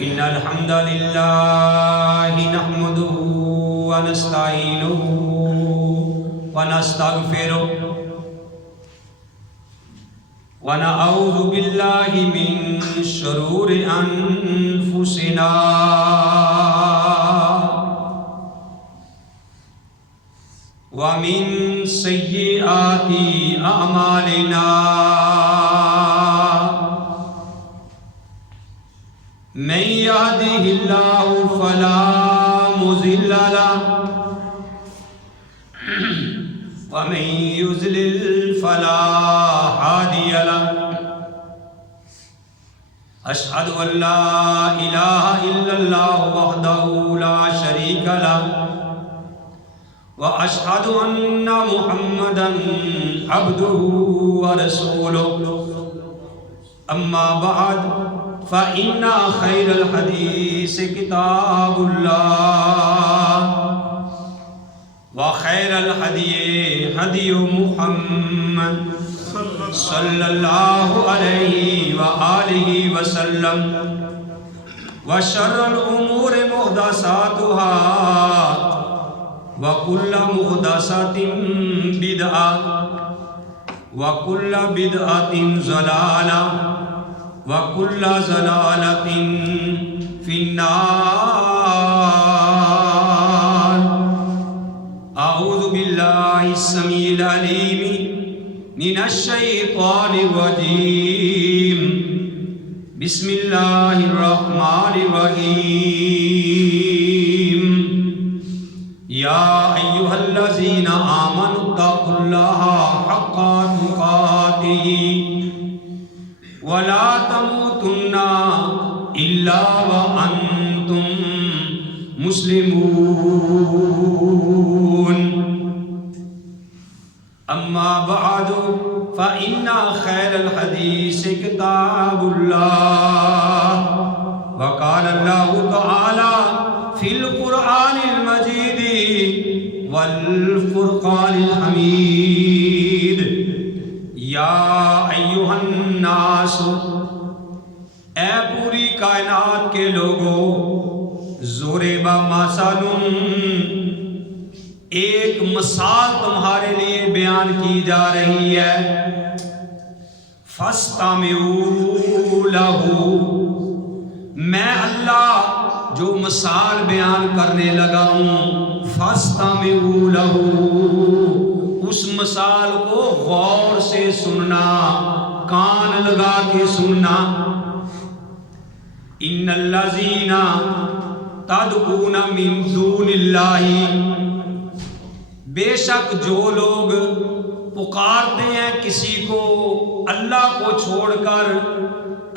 إن الحمد لله نحمده ونستعينه ونستغفره ونعوذ بالله من شرور أنفسنا ومن سيئات أعمالنا من يهده الله فلا مضل له ومن يضلل فلا هادي له أشهد أن لا إله إلا الله وحده لا شريك له وأشهد أن محمدا عبده ورسوله أما بعد فإن خير الحديث كتاب الله وخير الهدي هدي محمد صلى الله عليه وآله وسلم وشر الأمور محدثاتها وكل محدثة بدعة وكل بدعة ضلالة وكل ضلالة في النار. أعوذ بالله السميع العليم من الشيطان الرجيم. بسم الله الرحمن الرحيم. يا أيها الذين آمنوا اتقوا الله حق تقاته ولا تموتن إلا وأنتم مسلمون. أما بعد فإن خير الحديث كتاب الله وقال الله تعالى في القرآن المجيد والفرقان الحميد. یا ایھا الناس، اے پوری کائنات کے لوگوں، ضرب مثل، ایک مثال تمہارے لیے بیان کی جا رہی ہے، فاستمعوا لہ، میں اللہ جو مثال بیان کرنے لگا ہوں، فاستمعوا لہ، اس مثال کو غور سے سننا، کان لگا کے سننا. ان الذین تدعون من دون اللہ، بے شک جو لوگ پکارتے ہیں کسی کو اللہ کو چھوڑ کر،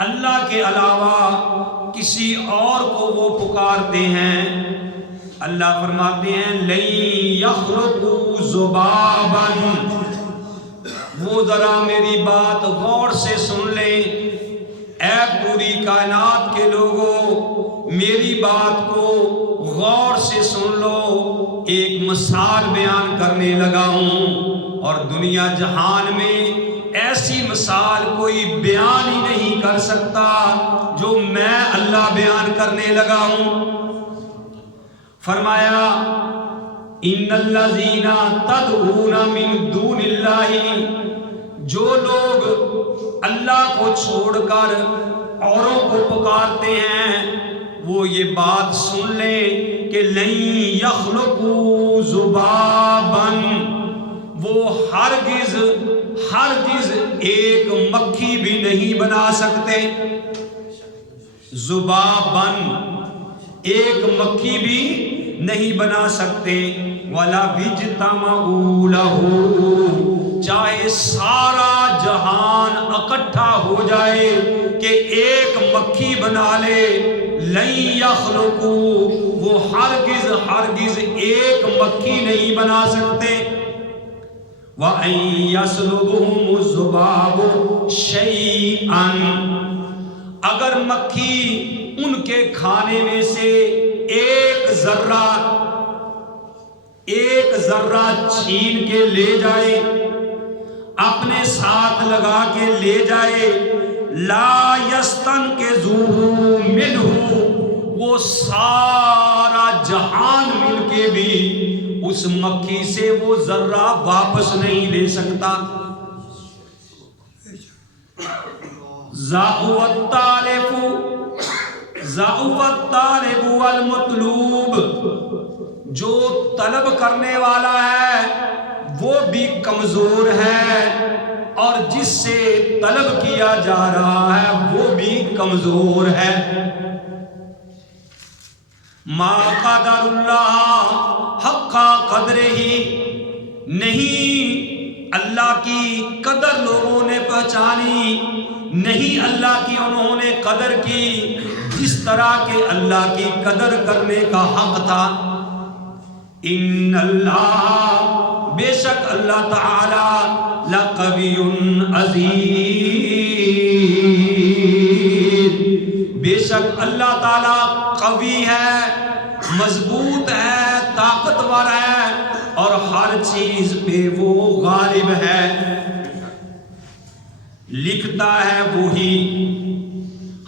اللہ کے علاوہ کسی اور کو وہ پکارتے ہیں، اللہ فرماتے ہیں لن یخلقوا ذبابا. وہ ذرا میری بات غور سے سن لیں، اے پوری کائنات کے لوگوں، میری بات کو غور سے سن لو. ایک مثال بیان کرنے لگا ہوں، اور دنیا جہان میں ایسی مثال کوئی بیان ہی نہیں کر سکتا جو میں اللہ بیان کرنے لگا ہوں. فرمایا ان الذین تدعون من دون اللہ، جو لوگ اللہ کو چھوڑ کر اوروں کو پکارتے ہیں، وہ یہ بات سن لیں کہ لن یخلقوا ذبابا، وہ ہرگز ایک مکھی بھی نہیں بنا سکتے. ذبابا، ایک مکھی بھی نہیں بنا سکتے. وَلَا بِجْتَمَعُوا لَهُ، چاہے سارا جہان اکٹھا ہو جائے کہ ایک مکھی بنا لے، لَن يَخْلُقُوا، وہ ہرگز ایک مکھی نہیں بنا سکتے. وَأَن يَسْلُبْهُمُ الذُّبَابُ شَيْئًا، اگر مکھی ان کے کھانے میں سے ایک ذرہ چھین کے لے جائے، اپنے ساتھ لگا کے لے جائے، لا یستنقذوہ منہ، وہ سارا جہان مل کے بھی اس مکھی سے وہ ذرہ واپس نہیں لے سکتا. ضعف الطالب والمطلوب، جو طلب کرنے والا ہے وہ بھی کمزور ہے، اور جس سے طلب کیا جا رہا ہے وہ بھی کمزور ہے. ما قدر اللہ حق قدرہ، نہیں اللہ کی قدر لوگوں نے پہچانی، نہیں اللہ کی انہوں نے قدر کی جس طرح کہ اللہ کی قدر کرنے کا حق تھا. ان اللہ، بے شک اللہ تعالی، لقوی عزیز، بے شک اللہ تعالی قوی ہے، مضبوط ہے، طاقتور ہے، اور ہر چیز پہ وہ غالب ہے. لکھتا ہے وہی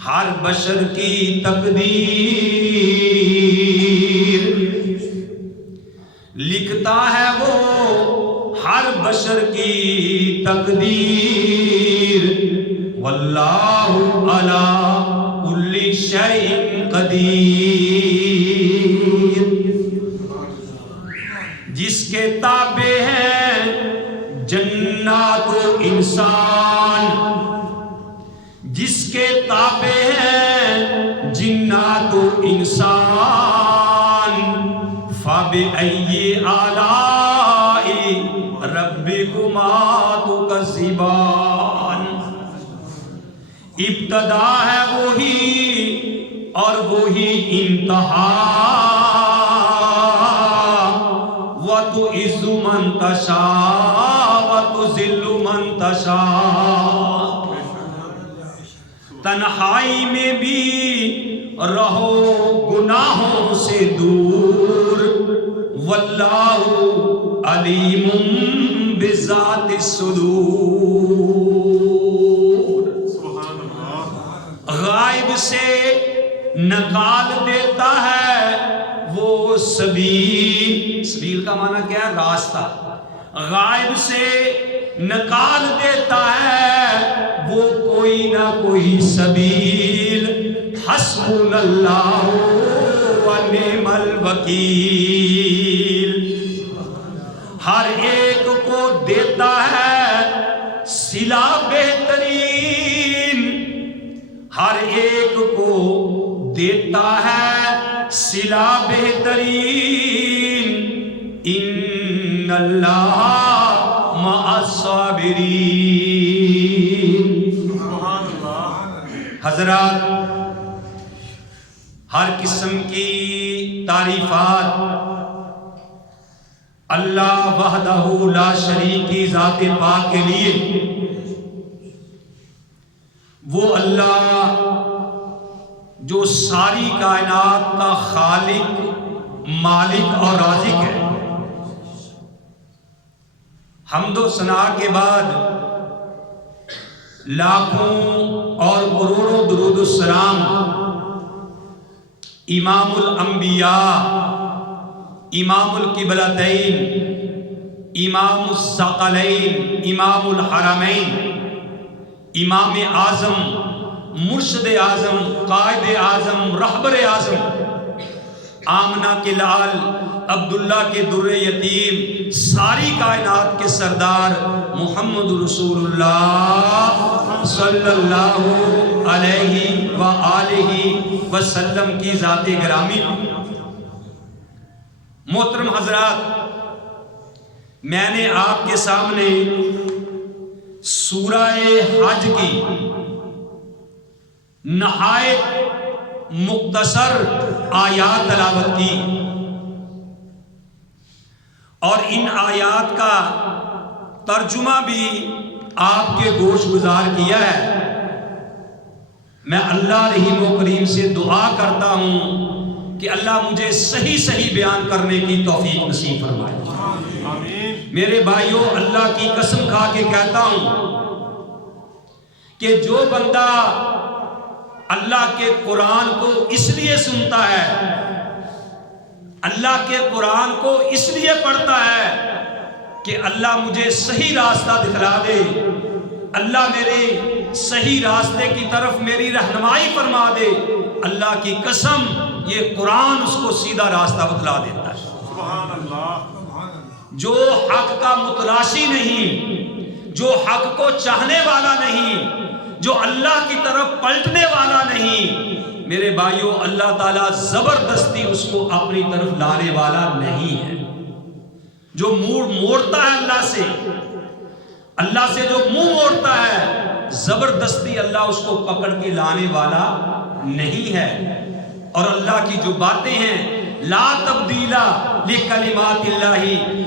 ہر بشر کی تقدیر، لکھتا ہے وہ ہر بشر کی تقدیر. واللہ علی کل شیء قدیر، جس کے تابع ہیں جنات و انسان، جس کے تابع ہیں جنات و انسان. فَبِأَيِّ آلَاءِ رَبِّكُمَا تُكَذِّبَانِ، ابتدا ہے وہی اور وہی انتہا. وَتُعِزُّ مَن تَشَاءُ وَتُذِلُّ مَن تَشَاءُ، تنہائی میں بھی رہو گناہوں سے دور. واللہ علیم بذات الصدور، غائب سے نکال دیتا ہے وہ سبیل. سبیل کا معنی کیا ہے؟ راستہ. غائب سے نکال دیتا ہے وہ کوئی نہ کوئی سبیل. حسبنا اللہ ونعم الوکیل، ہر ایک کو دیتا ہے صلہ بہترین، ہر ایک کو دیتا ہے صلہ بہترین. ان اللہ مع الصابرین. حضرات، ہر قسم کی تعریفات اللہ وحدہ لا شریک کی ذات پاک کے لیے. وہ اللہ جو ساری کائنات کا خالق، مالک اور رازق ہے. حمد و ثنا کے بعد لاکھوں اور کروڑوں درود السلام امام الانبیاء، امام القبلتین، امام الثقلین، امام الحرمین، امام اعظم، مرشد اعظم، قائد اعظم، رہبر اعظم، آمنہ کے لال، عبداللہ کے در یتیم، ساری کائنات کے سردار محمد رسول اللہ صلی اللہ علیہ وآلہ وسلم کی ذات گرامی. محترم حضرات، میں نے آپ کے سامنے سورہ حج کی نہایت مختصر آیات تلاوت کی، اور ان آیات کا ترجمہ بھی آپ کے گوش گزار کیا ہے. میں اللہ رحیم و کریم سے دعا کرتا ہوں کہ اللہ مجھے صحیح صحیح بیان کرنے کی توفیق نصیب فرمائے. میرے بھائیوں، اللہ کی قسم کھا کے کہتا ہوں کہ جو بندہ اللہ کے قرآن کو اس لیے سنتا ہے، اللہ کے قرآن کو اس لیے پڑھتا ہے کہ اللہ مجھے صحیح راستہ دکھلا دے، اللہ میرے صحیح راستے کی طرف میری رہنمائی فرما دے، اللہ کی قسم یہ قرآن اس کو سیدھا راستہ بتلا دیتا ہے۔ سبحان اللہ۔ جو حق کا متلاشی نہیں، جو حق کو چاہنے والا نہیں، جو اللہ کی طرف پلٹنے والا نہیں، میرے بھائیوں اللہ تعالیٰ زبردستی اس کو اپنی طرف لانے والا نہیں ہے۔ جو منہ موڑتا ہے اللہ سے جو منہ موڑتا ہے، زبردستی اللہ اس کو پکڑ کے لانے والا نہیں ہے۔ اور اللہ کی جو باتیں ہیں، لا تبدیل لکلمات اللہ،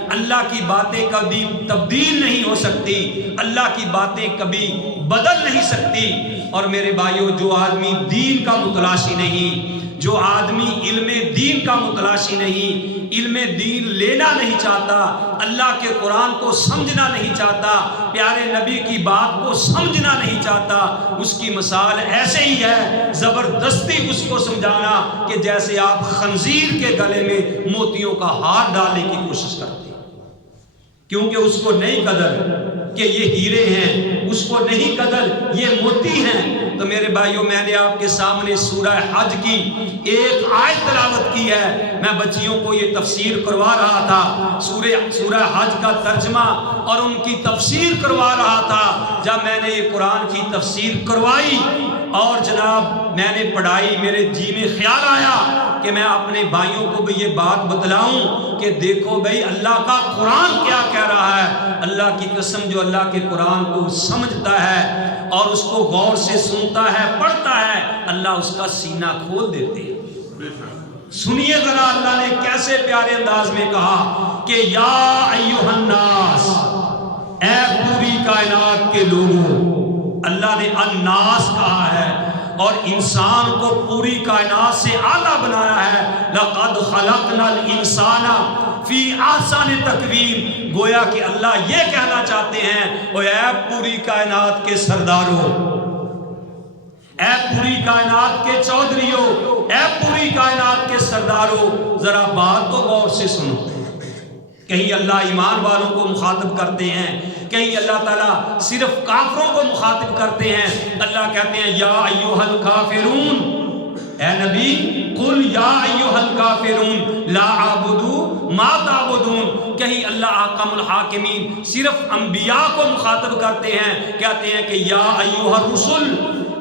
اللہ کی باتیں کبھی تبدیل نہیں ہو سکتی، اللہ کی باتیں کبھی بدل نہیں سکتی۔ اور میرے بھائیوں جو آدمی دین کا متلاشی نہیں، جو آدمی علم دین کا متلاشی نہیں، علم دین لینا نہیں چاہتا، اللہ کے قرآن کو سمجھنا نہیں چاہتا، پیارے نبی کی بات کو سمجھنا نہیں چاہتا، اس کی مثال ایسے ہی ہے زبردستی اس کو سمجھانا کہ جیسے آپ خنزیر کے گلے میں موتیوں کا ہار ڈالنے کی کوشش کرتے ہیں، کیونکہ اس کو نہیں قدر کہ یہ ہیرے ہیں، اس کو نہیں قدر یہ موتی ہیں۔ تو میرے بھائیوں میں نے آپ کے سامنے سورہ حج کی ایک آیت تلاوت کی ہے، میں بچیوں کو یہ تفسیر کروا رہا تھا، سورہ حج کا ترجمہ اور ان کی تفسیر کروا رہا تھا۔ جب میں نے یہ قرآن کی تفسیر کروائی اور جناب میں نے پڑھائی، میرے جی میں خیال آیا کہ میں اپنے بھائیوں کو بھی یہ بات بتلاؤں کہ دیکھو بھائی اللہ کا قرآن کیا کہہ رہا ہے۔ اللہ کی قسم جو اللہ کے قرآن کو سمجھتا ہے اور اس کو غور سے سنتا ہے، پڑھتا ہے، اللہ اس کا سینہ کھول دیتے ہیں۔ سنیے ذرا اللہ نے کیسے پیارے انداز میں کہا کہ یا ایھا الناس، اے پوری کائنات کے لوگوں۔ اللہ نے الناس کہا ہے اور انسان کو پوری کائنات سے اعلیٰ بنایا ہے۔ لقد خلقنا الانسان فی احسن تقویم، گویا کہ اللہ یہ کہنا چاہتے ہیں اے پوری کائنات کے سرداروں، اے پوری کائنات کے چودھریوں، اے پوری کائنات کے سرداروں، ذرا بات تو غور سے سنو۔ کہیں اللہ ایمان والوں کو مخاطب کرتے ہیں، کہیں اللہ تعالیٰ صرف کافروں کو مخاطب کرتے ہیں۔ اللہ کہتے ہیں یا ایھا الکافرون، اے نبی قل یا ایھا الکافرون لا اعبد ما تعبدون۔ کہیں اللہ احکم الحاکمین صرف انبیاء کو مخاطب کرتے ہیں، کہتے ہیں کہ یا ایھا الرسل،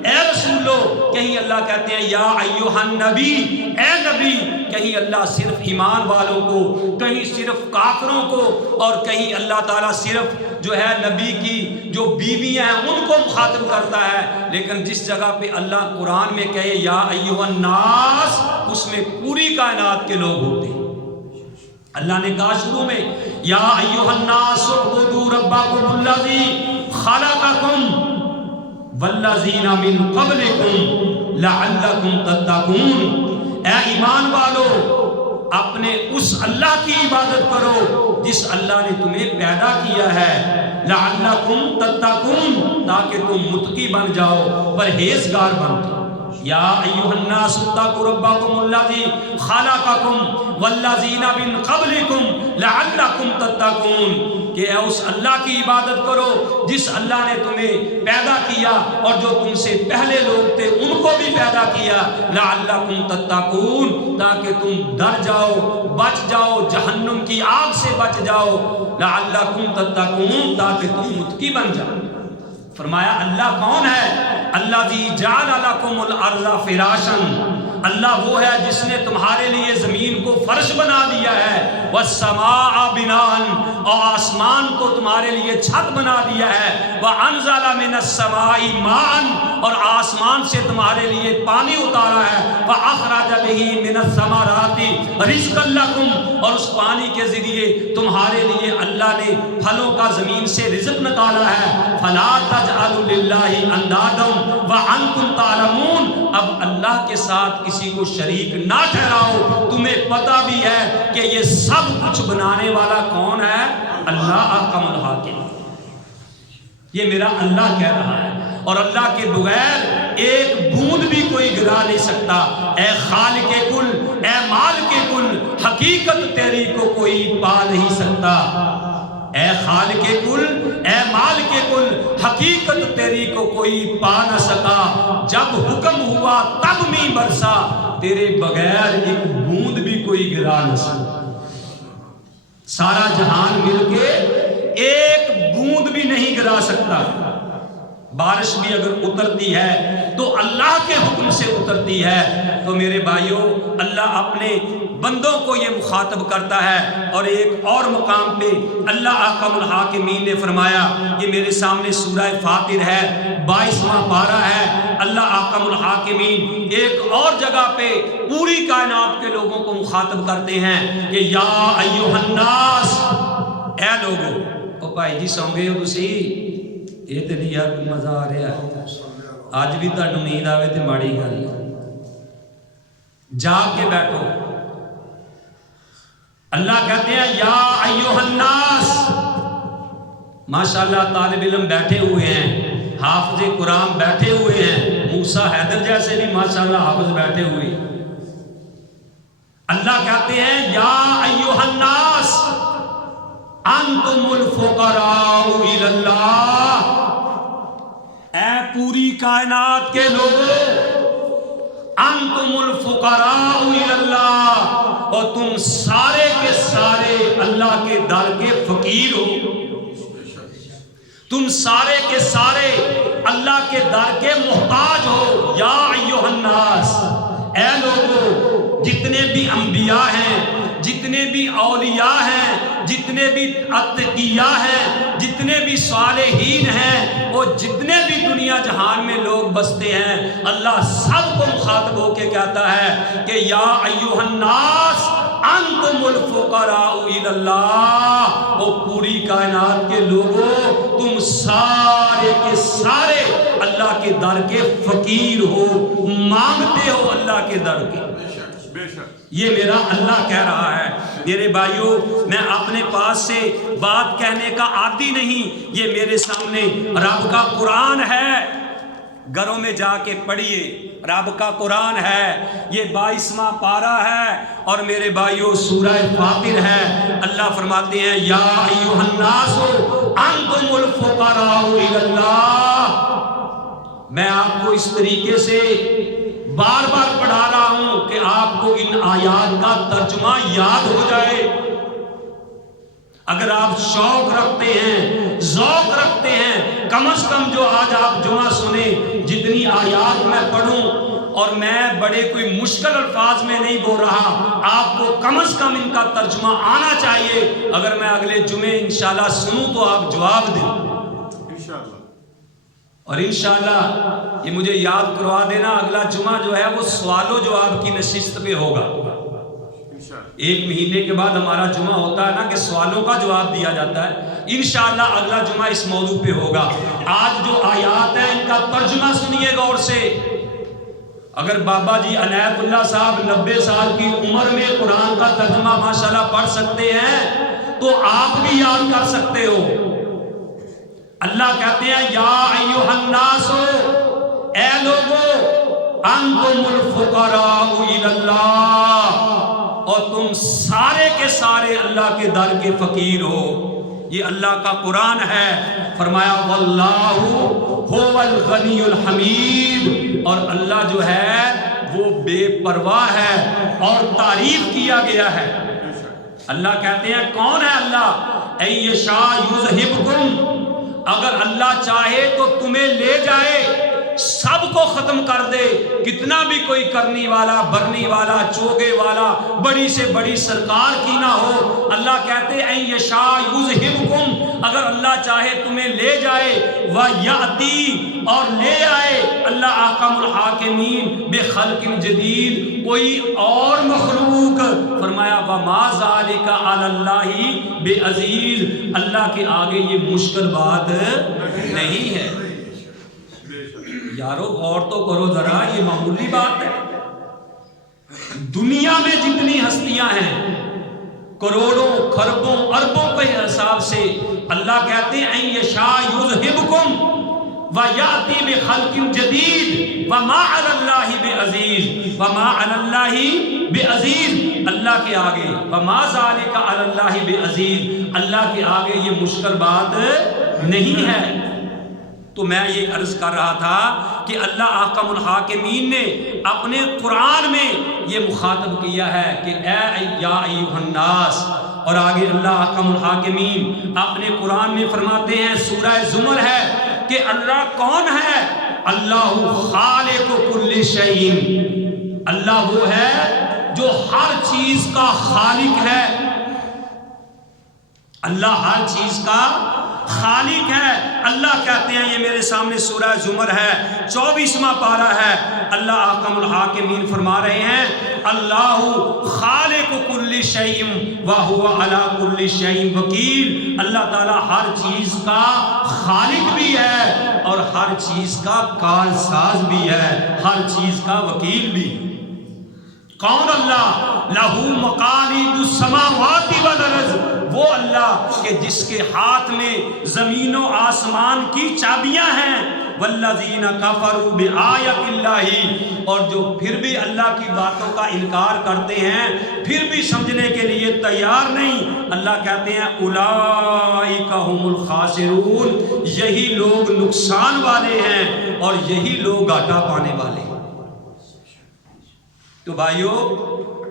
اے رسولو۔ کہیں اللہ کہتے ہیں یا ایھا النبی، اے نبی۔ کہیں اللہ صرف ایمان والوں کو، کہیں صرف کافروں کو، اور کہیں اللہ تعالیٰ صرف جو ہے نبی کی جو بیویاں ہیں ان کو مخاطب کرتا ہے۔ لیکن جس جگہ پہ اللہ قرآن میں کہے یا ایھا الناس، اس میں پوری کائنات کے لوگ ہوتے ہیں۔ اللہ نے کہا شروع میں یا ایھا الناس اعبدوا ربکم الذی خلقکم والذین من قبلکم لعلکم تتقون۔ اے ایمان والو، اپنے اس اللہ کی عبادت کرو جس اللہ نے تمہیں پیدا کیا ہے، لعلکم تتقون، تاکہ تم متقی بن جاؤ، پرہیزگار بن جاؤ۔ یا ایھا الناس اتقوا ربکم الذی خلقکم والذین من قبلکم لعلکم تتقون، کہ اے اس اللہ کی عبادت کرو جس اللہ نے تمہیں پیدا کیا اور جو تم سے پہلے لوگ تھے ان کو بھی پیدا کیا، لعلکم تتقون، تاکہ تم ڈر جاؤ، بچ جاؤ، جہنم کی آگ سے بچ جاؤ، لعلکم تتقون، تاکہ تم متقی بن جاؤ۔ فرمایا اللہ کون ہے؟ الذی جعل لکم الارض فراشا، اللہ وہ ہے جس نے تمہارے لیے زمین کو فرش بنا دیا ہے، والسماء بناء، اور آسمان کو تمہارے لیے چھت بنا دیا ہے، وانزل من السماء ماء، اور آسمان سے تمہارے لیے پانی اتارا ہے، فاخرج به من الثمرات رزقا لکم، اور اس پانی کے ذریعے تمہارے لیے اللہ نے پھلوں کا زمین سے رزق نکالا ہے۔ فلا تجعلوا للہ اندادا وانتم تعلمون، اب اللہ کے ساتھ کسی کو شریک نہ ٹھہراؤ، تمہیں پتہ بھی ہے کہ یہ سب کچھ بنانے والا کون ہے؟ اللہ احکم الحاکم۔ یہ میرا اللہ کہہ رہا ہے۔ اور اللہ کے بغیر ایک بوند بھی کوئی گرا نہیں سکتا۔ اے خالق کل، اے مالک کل، حقیقت تیری کو کوئی پا نہیں سکتا۔ اے خالق کل، اے مالک کل، حقیقت تیری کو کوئی پا نہ سکا۔ جب حکم ہوا تب می برسا، تیرے بغیر ایک بوند بھی کوئی گرا نہ سکتا۔ سارا جہان مل کے ایک بوند بھی نہیں گرا سکتا۔ بارش بھی اگر اترتی ہے تو اللہ کے حکم سے اترتی ہے۔ تو میرے بھائیوں، اللہ اپنے بندوں کو یہ مخاطب کرتا ہے۔ اور ایک اور مقام پہ اللہ احکم الحاکمین نے فرمایا، یہ میرے سامنے سورہ فاطر ہے، 22واں پارہ ہے۔ اللہ احکم الحاکمین ایک اور جگہ پہ پوری کائنات کے لوگوں کو مخاطب کرتے ہیں کہ یا ایھا الناس، اے لوگو۔ او بھائی جی سو گئے ہو تسی؟ یہ تو نہیں یار مزہ آ رہا ہے، آج بھی تہاڈوں نیند آوے تے ماڑی گل ہے، جاگ کے بیٹھو۔ اللہ کہتے ہیں یا ایھا الناس۔ ماشاءاللہ طالب علم بیٹھے ہوئے ہیں، حافظ قرآن بیٹھے ہوئے ہیں، موسیٰ حیدر جیسے بھی ماشاءاللہ حافظ بیٹھے ہوئے۔ اللہ کہتے ہیں یا ایھا الناس انتم الفقراء الی اللہ۔ اے پوری کائنات کے لوگوں، انتم الفقراء الی اللہ، اور تم سارے کے سارے اللہ کے در کے فقیر ہو۔ تم سارے کے سارے اللہ کے در کے محتاج ہو۔ یا ایھا الناس، اے لوگوں، جتنے بھی انبیاء ہیں، جتنے بھی اولیاء ہیں، جتنے بھی اتقیاء ہیں، جتنے بھی صالحین ہیں، وہ جتنے بھی دنیا جہان میں لوگ بستے ہیں، اللہ سب کو مخاطب ہو کے کہتا ہے کہ یا ایھا الناس انتم الفقراء الی اللہ۔ وہ پوری کائنات کے لوگوں، تم سارے کے سارے اللہ کے در کے فقیر ہو، مانگتے ہو اللہ کے در کے۔ یہ میرا اللہ کہہ رہا ہے۔ میرے بھائیوں، میں اپنے پاس سے بات کہنے کا عادی نہیں، یہ میرے سامنے رب کا قرآن ہے، گھروں میں جا کے پڑھیے، رب کا قرآن ہے، یہ 22واں پارہ ہے، اور میرے بھائیوں سورہ فاطر ہے۔ اللہ فرماتے ہیں یا ایھا الناس انتم الفقراء الی اللہ۔ میں آپ کو اس طریقے سے بار بار پڑھا رہا ہوں کہ آپ کو ان آیات کا ترجمہ یاد ہو جائے۔ اگر آپ شوق رکھتے ہیں، ذوق رکھتے ہیں، کم از کم جو آج آپ جمعہ سنیں، جتنی آیات میں پڑھوں، اور میں بڑے کوئی مشکل الفاظ میں نہیں بول رہا، آپ کو کم از کم ان کا ترجمہ آنا چاہیے۔ اگر میں اگلے جمعے انشاءاللہ سنوں تو آپ جواب دیں اور انشاءاللہ یہ مجھے یاد کروا دینا، اگلا جمعہ جو ہے وہ سوال و جواب کی نشست پہ ہوگا۔ ایک مہینے کے بعد ہمارا جمعہ ہوتا ہے نا کہ سوالوں کا جواب دیا جاتا ہے، انشاءاللہ اگلا جمعہ اس موضوع پہ ہوگا۔ آج جو آیات ہیں ان کا ترجمہ سنیے غور سے۔ اگر بابا جی عنایت اللہ صاحب 90 سال کی عمر میں قرآن کا ترجمہ ماشاءاللہ پڑھ سکتے ہیں تو آپ بھی یاد کر سکتے ہو۔ اللہ کہتے ہیں یا ایھا الناس، اے لوگو، انتم الفقراء الی اللہ، اور تم سارے کے سارے اللہ کے در کے فقیر ہو۔ یہ اللہ کا قرآن ہے۔ فرمایا واللہ هو الغنی الحمید، اور اللہ جو ہے وہ بے پرواہ ہے اور تعریف کیا گیا ہے۔ اللہ کہتے ہیں کون ہے اللہ؟ ان یشاء یذہبکم، اگر اللہ چاہے تو تمہیں لے جائے، سب کو ختم کر دے، کتنا بھی کوئی کرنی والا، بھرنی والا، چوگے والا، بڑی سے بڑی سرکار کی نہ ہو، اللہ کہتے ہیں ان یشاء یذہبکم، اگر اللہ چاہے تمہیں لے جائے، وَیَأْتِی، اور لے آئے اللہ احکم الحاکمین بخلق جدید، کوئی اور مخلوق۔ فرمایا وَمَا ذَلِکَ عَلَى اللَّهِ بِعَزِیزٍ، اللہ کے آگے یہ مشکل بات نہیں ہے۔ یارو غور تو کرو ذرا، یہ معمولی بات ہے؟ دنیا میں جتنی ہستیاں ہیں، کروڑوں، خربوں، اربوں کے حساب سے، اللہ کہتے ہیں ان یشاء یذہبکم، وَيَأْتِي بِخَلْقٍ جَدِيدٍ وَمَا عَلَى اللَّهِ بِعَزِيزٍ وَمَا عَلَى اللَّهِ بِعَزِيزٍ، اللہ کے آگے وَمَا ذَلِكَ عَلَى اللَّهِ بِعَزِيزٍ، اللہ کے آگے یہ مشکل بات نہیں ہے۔ تو میں یہ عرض کر رہا تھا کہ اللہ احکم الحاکمین نے اپنے قرآن میں یہ مخاطب کیا ہے کہ اے یا ایھا الناس، اور آگے اللہ احکم الحاکمین اپنے قرآن میں فرماتے ہیں، سورہ زمر ہے کہ اللہ کون ہے؟ اللہ خالق کل شیء، اللہ وہ ہے جو ہر چیز کا خالق ہے، اللہ ہر چیز کا خالق ہے۔ اللہ کہتے ہیں، یہ میرے سامنے سورہ زمر ہے 24واں پارہ ہے، اللہ احکم الحاکمین فرما رہے ہیں اللہ خالق کل شیء وہو علی کل شیء وکیل، اللہ تعالی ہر چیز کا خالق بھی ہے اور ہر چیز کا کارساز بھی ہے، ہر چیز کا وکیل بھی۔ کون اللہ؟ لہو مقالید السماوات والارض، وہ اللہ کہ جس کے ہاتھ میں زمین و آسمان کی چابیاں ہیں، والذین کفروا بآیات اللہ، اور جو پھر بھی اللہ کی باتوں کا انکار کرتے ہیں، پھر بھی سمجھنے کے لیے تیار نہیں، اللہ کہتے ہیں اولئک ھم الخاسرون، یہی لوگ نقصان والے ہیں اور یہی لوگ گھاٹا پانے والے ہیں۔ تو بھائیو،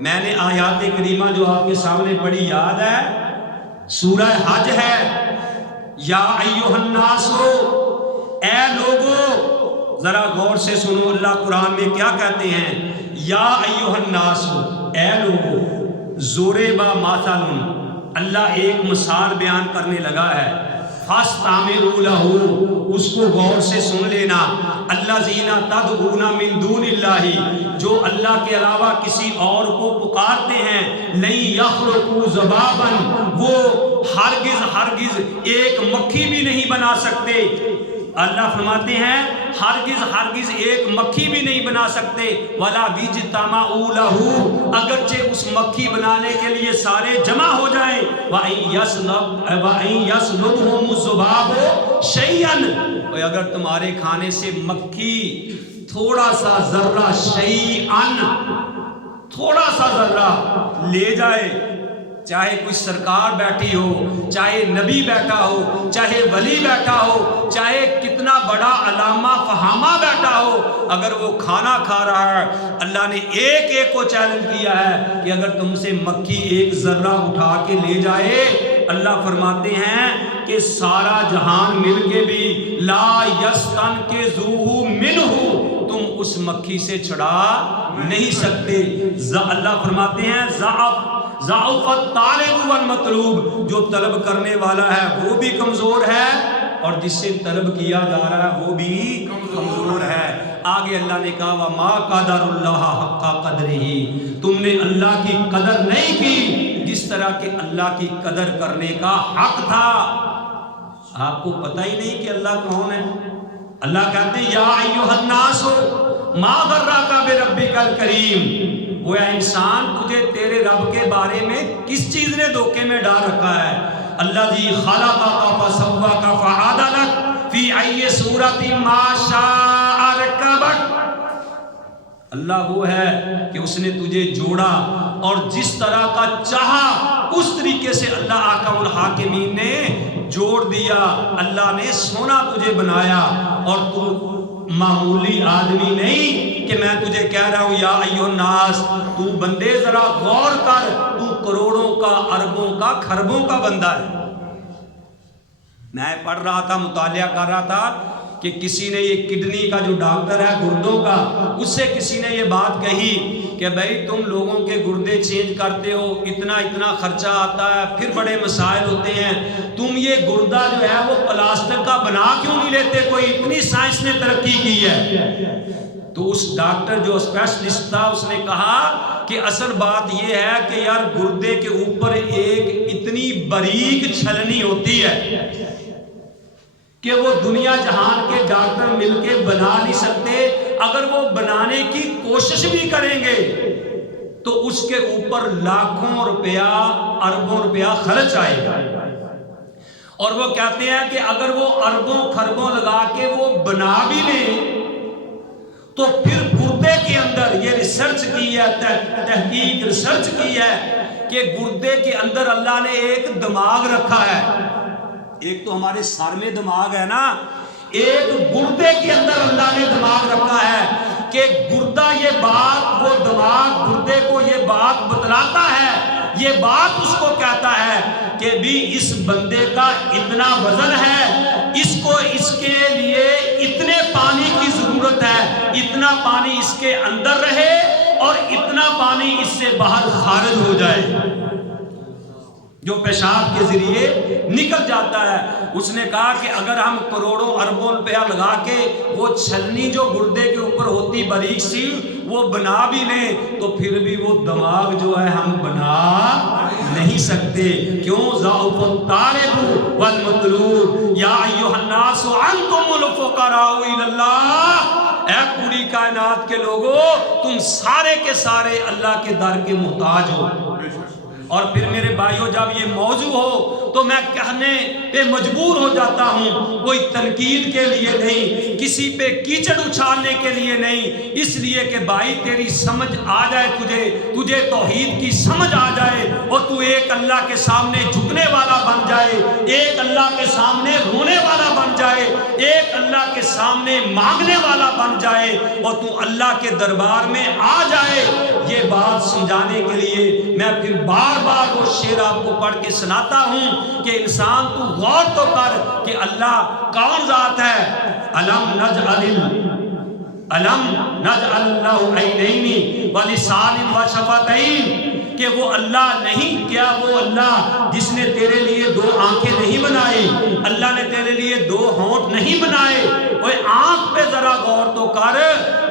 میں نے آیات کریمہ جو آپ کے سامنے پڑھی یاد ہے، سورہ حج ہے، یا ایھا الناس، اے لوگو، ذرا غور سے سنو اللہ قرآن میں کیا کہتے ہیں، یا ایھا الناس، اے لوگو، ضُرِبَ مَثَلٌ، اللہ ایک مثال بیان کرنے لگا ہے، فَاسْتَمِعُوا لَهُ، اس کو غور سے سن لینا، الَّذِينَ تَدْعُونَ مِن دُونِ اللَّهِ، جو اللہ کے علاوہ کسی اور کو پکارتے ہیں، لَن يَخْلُقُوا ذُبَابًا، وہ ہرگز ایک مکھی بھی نہیں بنا سکتے، اللہ فرماتے ہیں ہرگز ایک مکھی بھی نہیں بنا سکتے، وَلَا بِاجْتَمَعُوا لَهُ، اگرچہ اس مکھی بنانے کے لیے سارے جمع ہو جائیں، وَإِن يَسْلُبْهُمُ الذُّبَابُ شَيْئًا، اگر تمہارے کھانے سے مکھی تھوڑا سا ذرہ شیئاً، تھوڑا سا ذرہ لے جائے، چاہے کوئی سرکار بیٹھی ہو، چاہے نبی بیٹھا ہو، چاہے ولی بیٹھا ہو، چاہے کتنا بڑا علامہ فہامہ بیٹھا ہو، اگر وہ کھانا کھا رہا ہے، اللہ نے ایک ایک کو چیلنج کیا ہے کہ اگر تم سے مکھی ایک ذرہ اٹھا کے لے جائے، اللہ فرماتے ہیں کہ سارا جہان مل کے بھی لا یستنقذوہ منہ، تم اس مکھی سے چھڑا نہیں سکتے۔ اللہ فرماتے ہیں ضعف الطالب والمطلوب، جو طلب کرنے والا ہے وہ بھی کمزور ہے اور جس سے طلب کیا جا رہا ہے وہ بھی کمزور ہے۔ آگے اللہ نے کہا وَمَا قَدَرُ اللَّهَ حَقَّ قَدْرِهِ، تم نے اللہ کی قدر نہیں کی جس طرح کہ اللہ کی قدر کرنے کا حق تھا۔ آپ کو پتہ ہی نہیں کہ اللہ کون ہے۔ اللہ کہتے ہیں یا ایھا الناس ما غرک بربک الکریم، وہ اے انسان تجھے تیرے رب کے بارے میں کس چیز نے دھوکے میں ڈال رکھا ہے؟ الذی خلقک فسواک فعدلک فی ای صورت ما شاء رکبک، اللہ وہ ہے کہ اس نے تجھے جوڑا اور جس طرح کا چاہا اس طریقے سے اللہ احکم الحاکمین نے جوڑ دیا۔ اللہ نے سونا تجھے بنایا اور تو معمولی آدمی نہیں کہ میں تجھے کہہ رہا ہوں یا ایھا الناس، تو بندے ذرا غور کر، تو کروڑوں کا، اربوں کا، کھربوں کا بندہ ہے۔ میں پڑھ رہا تھا، مطالعہ کر رہا تھا کہ کسی نے یہ کڈنی کا جو ڈاکٹر ہے گردوں کا، اس سے کسی نے یہ بات کہی کہ بھائی تم لوگوں کے گردے چینج کرتے ہو، اتنا خرچہ آتا ہے، پھر بڑے مسائل ہوتے ہیں، تم یہ گردہ جو ہے وہ پلاسٹک کا بنا کیوں نہیں لیتے؟ کوئی اتنی سائنس نے ترقی کی ہے۔ تو اس ڈاکٹر جو اسپیشلسٹ تھا اس نے کہا کہ اصل بات یہ ہے کہ یار گردے کے اوپر ایک اتنی باریک چھلنی ہوتی ہے کہ وہ دنیا جہان کے ڈاکٹر مل کے بنا نہیں سکتے، اگر وہ بنانے کی کوشش بھی کریں گے تو اس کے اوپر لاکھوں روپیہ، اربوں روپیہ خرچ آئے گا۔ اور وہ کہتے ہیں کہ اگر وہ اربوں خربوں لگا کے وہ بنا بھی لیں تو پھر گردے کے اندر، یہ ریسرچ کی ہے، تحقیق ریسرچ کی ہے کہ گردے کے اندر اللہ نے ایک دماغ رکھا ہے. ایک تو ہمارے سر میں دماغ ہے نا، ایک گردے کے اندر اللہ نے دماغ رکھا ہے کہ گردہ یہ بات، وہ دماغ گردے کو یہ بات بتلاتا ہے، یہ بات اس کو کہتا ہے کہ بھی اس بندے کا اتنا وزن ہے، اس کو اس کے لیے اتنے پانی کی ضرورت ہے، اتنا پانی اس کے اندر رہے اور اتنا پانی اس سے باہر خارج ہو جائے جو پیشاب کے ذریعے نکل جاتا ہے. اس نے کہا کہ اگر ہم کروڑوں اربوں روپیہ لگا کے وہ چھلنی جو گردے کے اوپر ہوتی باریک سی وہ بنا بھی لیں تو پھر بھی وہ دماغ جو ہے ہم بنا نہیں سکتے. کیوں؟ ضعف الطالب والمطلوب یا ایھا الناس انتم الفقراء الی اللہ. اے پوری کائنات کے لوگوں، تم سارے کے سارے اللہ کے در کے محتاج ہو. اور پھر میرے بھائیوں، جب یہ موضوع ہو تو میں کہنے پہ مجبور ہو جاتا ہوں، کوئی تنقید کے لیے نہیں، کسی پہ کیچڑ اچھالنے کے لیے نہیں، اس لیے کہ بھائی تیری سمجھ آ جائے، تجھے توحید کی سمجھ آ جائے اور تو ایک اللہ کے سامنے جھکنے والا بن جائے، ایک اللہ کے سامنے رونے والا بن جائے، ایک اللہ کے سامنے مانگنے والا بن جائے اور تو اللہ کے دربار میں آ جائے. یہ بات سمجھانے کے لیے میں پھر بار وہ شعر آپ کو پڑھ کے سناتا ہوں کہ انسان تو غور تو کر کہ اللہ کون ذات ہے. الم نجعل لہ عینین ولسان وشفتین، کہ وہ اللہ نہیں، کیا وہ اللہ جس نے تیرے لیے دو آنکھیں نہیں بنائی، اللہ نے تیرے لیے دو ہونٹ نہیں بنائے. وہ آنکھ پہ ذرا غور تو کر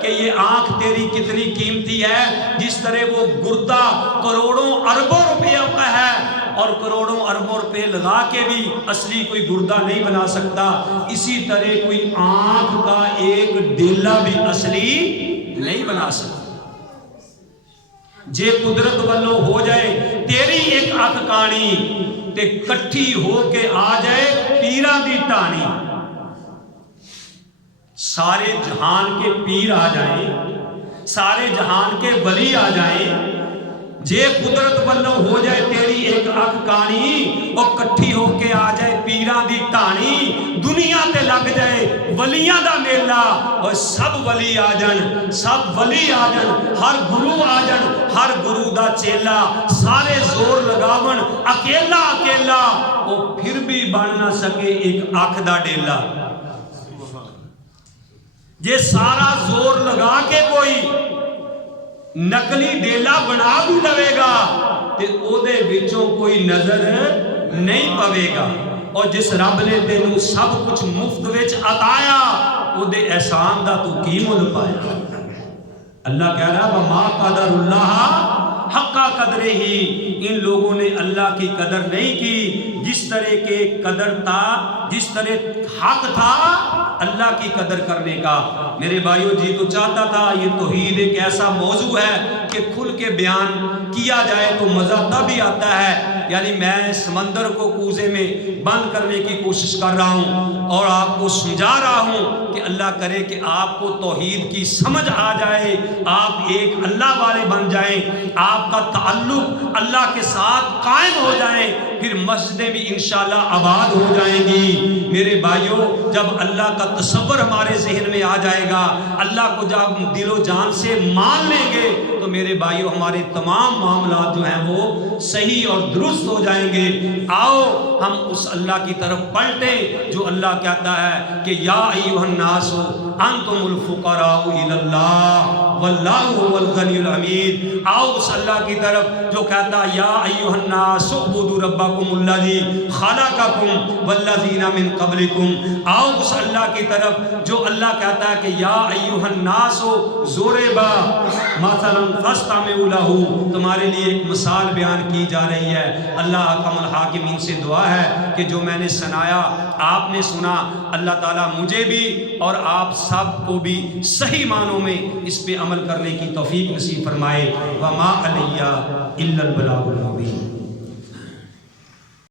کہ یہ آنکھ تیری کتنی قیمتی ہے. جس طرح وہ گردہ کروڑوں اربوں روپیوں کا ہے اور کروڑوں اربوں روپے لگا کے بھی اصلی کوئی گردہ نہیں بنا سکتا، اسی طرح کوئی آنکھ کا ایک ڈیلا بھی اصلی نہیں بنا سکتا. جے قدرت والوں ہو جائے تیری ایک اکھ کانی تے کٹھی ہو کے آ جائے پیراں دی ٹانی. سارے جہان کے پیر آ جائیں، سارے جہان کے ولی آ جائیں، جے قدرت والوں ہو جائے تیری ایک اکھ کانی اور کٹھی ہو کے آ جائے پیراں دی ٹانی. دنیا تے لگ جائے ولیاں دا میلہ اور سب ولی آ جان، سب ولی آ جان، ہر گرو آ جان، ہر گرو دا چیلا، سارے زور لگاون اکیلا اکیلا وہ پھر بھی بن نہ سکے ایک اکھ دا ڈیلا. جے سارا زور لگا کے کوئی نقلی ڈیلا بنا بھی لوے گا تے او دے وچوں کوئی نظر نہیں پوے گا. اور جس رب نے تینوں سب کچھ مفت وچ عطایا او دے احسان دا تو کی مول پایا. اللہ کہہ رہا وما قدر اللہ حق قدرے ہی، ان لوگوں نے اللہ کی قدر نہیں کی جس طرح کے قدر تھا، جس طرح حق تھا اللہ کی قدر کرنے کا. میرے بھائیوں جی تو چاہتا تھا یہ توحید ایک ایسا موضوع ہے کہ کھل کے بیان کیا جائے تو مزہ تب ہی آتا ہے. یعنی میں سمندر کو کوزے میں بند کرنے کی کوشش کر رہا ہوں اور آپ کو سمجھا رہا ہوں کہ اللہ کرے کہ آپ کو توحید کی سمجھ آ جائے، آپ ایک اللہ والے بن جائیں، آپ کا تعلق اللہ کے ساتھ قائم ہو جائیں، پھر مسجدیں بھی انشاءاللہ آباد ہو جائیں گی. میرے بھائیوں جب اللہ کا تصور ہمارے ذہن میں آ جائے گا، اللہ کو جب دل و جان سے مان لیں گے تو میرے بھائیوں ہمارے تمام معاملات جو ہیں وہ صحیح اور درست ہو جائیں گے. آؤ ہم اس اللہ کی طرف پلٹیں جو اللہ کہتا ہے کہ یا ایھا الناس انتم الفقراء الی اللہ واللہ هو الغنی الحمید. آؤ اس اللہ کی طرف جو کہتا ہے یا ایھا الناس اعبدوا ربکم الذی خلقکم والذین من قبلکم. آؤ اس اللہ کی طرف جو اللہ کہتا ہے کہ یا ایھا الناس ضرب مثلا فاستمعوا لہ. تمہارے لیے ایک مثال بیان کی جا رہی ہے. اللہ حکم الحاکمین سے دعا ہے کہ جو میں نے سنایا آپ نے سنا، اللہ تعالیٰ مجھے بھی اور آپ سب کو بھی صحیح معنوں میں اس پہ عمل کرنے کی توفیق نصیب فرمائے. وما علیہ الا البلاغ المبین.